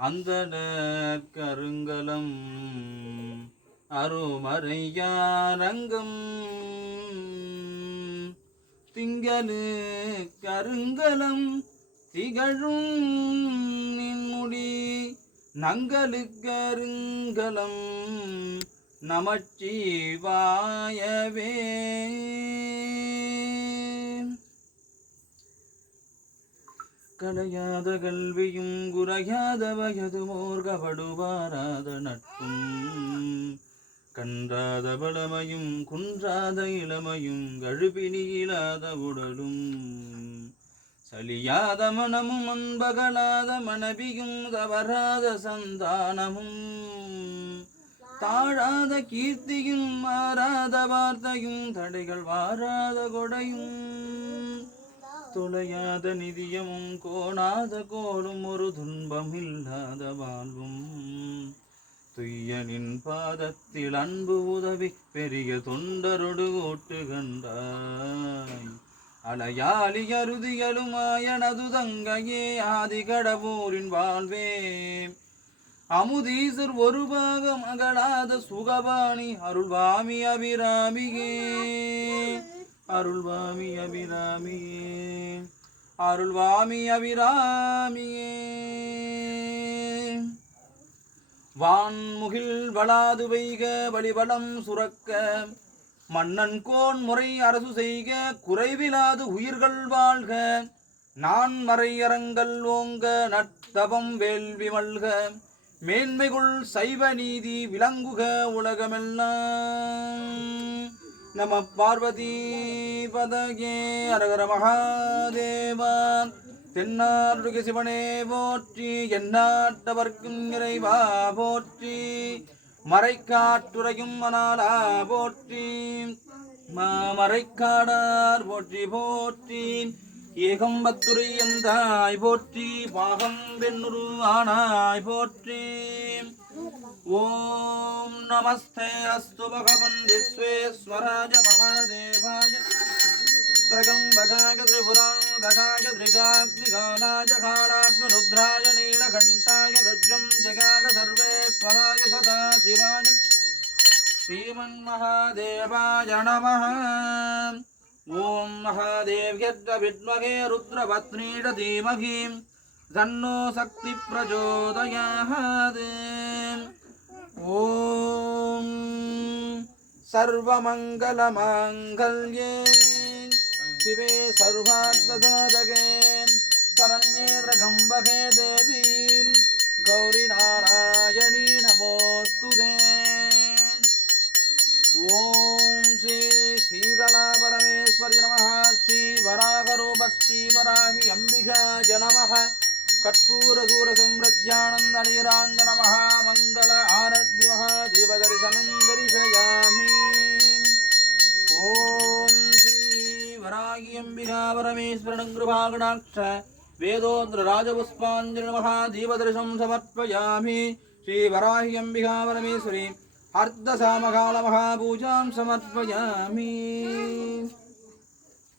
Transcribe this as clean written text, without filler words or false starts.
அந்தட கருங்கலம் அருமறையாரங்கம் திங்களு கருங்கலம் திகழும் நின்முடி நங்களு கருங்கலம் நமச்சிவாயவே. கலையாத கல்வியும் குறையாத வயதுமோர் கவடுவாராத நட்பும் கன்றாத பலமையும் குன்றாத இளமையும் கழுபினி இல்லாத உடலும் சலியாத மனமும் அன்பகலாத மனைவியும் தவறாத சந்தானமும் தாழாத கீர்த்தியும் மாறாத வார்த்தையும் தடைகள் வாராத கொடையும் தொலையாத நிதியமும் கோணாத கோடும் ஒரு துன்பம் இல்லாத வாழ்வும் துய்யனின் பாதத்தில் அன்பு உதவி பெரிய தொண்டரொடு ஓட்டு கண்டாய் அலையாளி அருதியலுமாயனது தங்கையே ஆதி கடவுரின் வாழ்வே அமுதீசர் ஒரு பாகம் அகலாத சுகபாணி அருள்வாமி அபிராமியே அருள்வாமி அபிராமியே அருள்வாமி அபிராமியே. வான்முகில் வளாது வைக வழிபலம் சுரக்க மன்னன் கோன் முறை அரசு செய்க குறைவிலாது உயிர்கள் வாழ்க நான் மறையரங்கள் ஓங்க நட்டபம் வேள்வி மல்க மேன்மைகுள் சைவ நீதி விளங்குக உலகமெல்லாம். நம பார்வதி பதகே அரகர மகாதேவா. தென்னாடுடைய சிவனே போற்றி எந்நாட்டவர்க்கும் இறைவா போற்றி மறைக்காட்டுரையும் மணாலா போற்றி மறைக்காடார் போற்றி போற்றி ஏகம்பத்துரை எந்தாய் போற்றி பாகம் வெண்ணுரு ஆனாய் போற்றி. ஓம் நமஸ்தே அஸ்து பகவன் விஸ்வேஸ்வராய மகாதேவாய பிரகம்பகாய திரிபுராந்தகாய திரிகாக்னிகாலாய காலாக்னிருத்ராய நீலகண்டாய ருஜ்ரம் ஜகாக சர்வேஸ்வராய சதாசிவாய ஸ்ரீமன்மகாதேவாய நமः. ஓம் மகாதேவ்யர்ட வித்மகே ருத்ரபத்னீட தீமகி தன்னோ சக்தி பிரச்சோதயாத். ஓம் சர்வமங்கலமாங்கல்யே சிவே சர்வார்த்தசாதகே சரண்யே த்ரகம்பகே தேவி கௌரி நாராயணி நமோஸ்துதே. ஓம் ஸ்ரீ சீதளா பரமேஸ்வரி நமः. ஸ்ரீ வராகரூப ஸ்ரீ வராகி அம்பிகாய நமः. கற்பூர சூர சம்ரத்யானந்த நீராங்க நமः. மங்கள ஆரத்தி மகா ஜீவதரிசனம் தரிசயாமி. ஓம் ஸ்ரீ வராகி அம்பிகா பரமேஸ்வரன் கிருபாகடாட்ச வேதோத்ர ராஜபுஷ்பாஞ்சலி நமः. ஜீவதரிசனம் சமர்ப்பயாமி. ஸ்ரீ வராகி அம்பிகா பரமேஸ்வரி அர்த்தசாமகால மகாபூஜாம் சமர்ப்பயாமி.